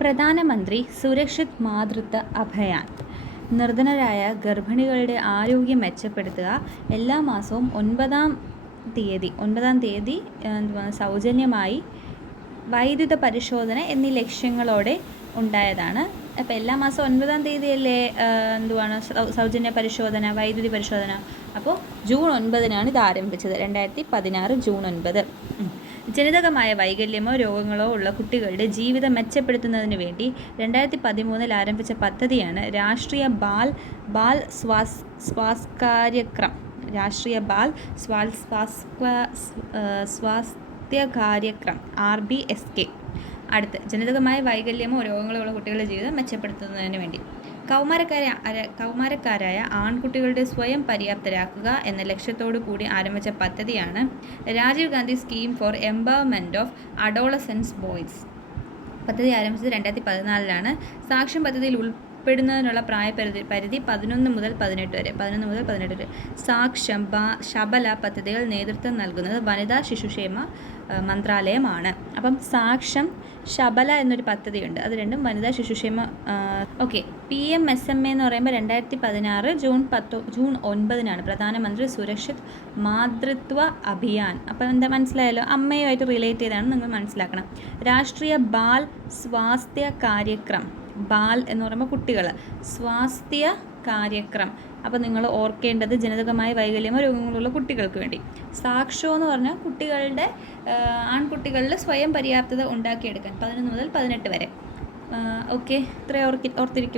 പ്രധാനമന്ത്രി സുരക്ഷിത് മാതൃത്വ അഭിയാൻ. നിർധനരായ ഗർഭിണികളുടെ ആരോഗ്യം മെച്ചപ്പെടുത്തുക. എല്ലാ മാസവും 9-ാം തീയതി സൗജന്യമായി വൈദ്യുത പരിശോധന എന്നീ ലക്ഷ്യങ്ങളോടെ ഉണ്ടായതാണ്. അപ്പോൾ എല്ലാ മാസവും 9-ാം തീയതിയല്ലേ സൗജന്യ പരിശോധന, വൈദ്യുതി പരിശോധന. അപ്പോൾ ജൂൺ 9-നാണ് ഇത് ആരംഭിച്ചത്, 2016 ജൂൺ 9. ജനിതകമായ വൈകല്യമോ രോഗങ്ങളോ ഉള്ള കുട്ടികളുടെ ജീവിതം മെച്ചപ്പെടുത്തുന്നതിന് വേണ്ടി 2013 ആരംഭിച്ച പദ്ധതിയാണ് രാഷ്ട്രീയ ബാൽ സ്വാസ്ഥ്യകാര്യക്രം. സ്വാസ്ഥ്യകാര്യക്രം RBSK. അടുത്ത്, ജനിതകമായ വൈകല്യമോ രോഗങ്ങളോ ഉള്ള കുട്ടികളുടെ ജീവിതം മെച്ചപ്പെടുത്തുന്നതിന് വേണ്ടി കൗമാരക്കാരായ ആൺകുട്ടികളുടെ സ്വയം പര്യാപ്തരാക്കുക എന്ന ലക്ഷ്യത്തോടു കൂടി ആരംഭിച്ച പദ്ധതിയാണ് Rajiv Gandhi scheme for empowerment of adolescence boys. പദ്ധതി ആരംഭിച്ചത് 2014 സാക്ഷ്യം പദ്ധതിയിൽ ഉൾപ്പെടുന്നതിനുള്ള പ്രായപരിധി 11 മുതൽ 18 വരെ. സാക്ഷ്യം, ശബല പദ്ധതികൾ നേതൃത്വം നൽകുന്നത് വനിതാ ശിശുക്ഷേമ മന്ത്രാലയമാണ്. അപ്പം സാക്ഷ്യം, ശബല എന്നൊരു പദ്ധതിയുണ്ട്, അത് രണ്ടും വനിതാ ശിശുക്ഷേമ. ഓക്കെ, PMSMA എന്ന് പറയുമ്പോൾ 2016 ജൂൺ 9-നാണ് പ്രധാനമന്ത്രി സുരക്ഷിത് മാതൃത്വ അഭിയാൻ. അപ്പം എന്താ മനസ്സിലായല്ലോ, അമ്മയുമായിട്ട് റിലേറ്റ് ചെയ്താണ് നിങ്ങൾ മനസ്സിലാക്കണം. രാഷ്ട്രീയ ബാൽ സ്വാസ്ഥ്യ കാര്യക്രം. ബാൽ എന്ന് പറയുമ്പോൾ കുട്ടികൾ, സ്വാസ്ഥ്യ കാര്യക്രം. അപ്പോൾ നിങ്ങൾ ഓർക്കേണ്ടത് ജനിതകമായ വൈകല്യമോ രോഗങ്ങളുള്ള കുട്ടികൾക്ക് വേണ്ടി. സാക്ഷ്യം എന്ന് പറഞ്ഞാൽ കുട്ടികളുടെ ആൺകുട്ടികളിൽ സ്വയം പര്യാപ്തത ഉണ്ടാക്കിയെടുക്കാൻ 11 മുതൽ 18 വരെ. ഓക്കെ, ഇത്രയും ഓർത്തിരിക്കും.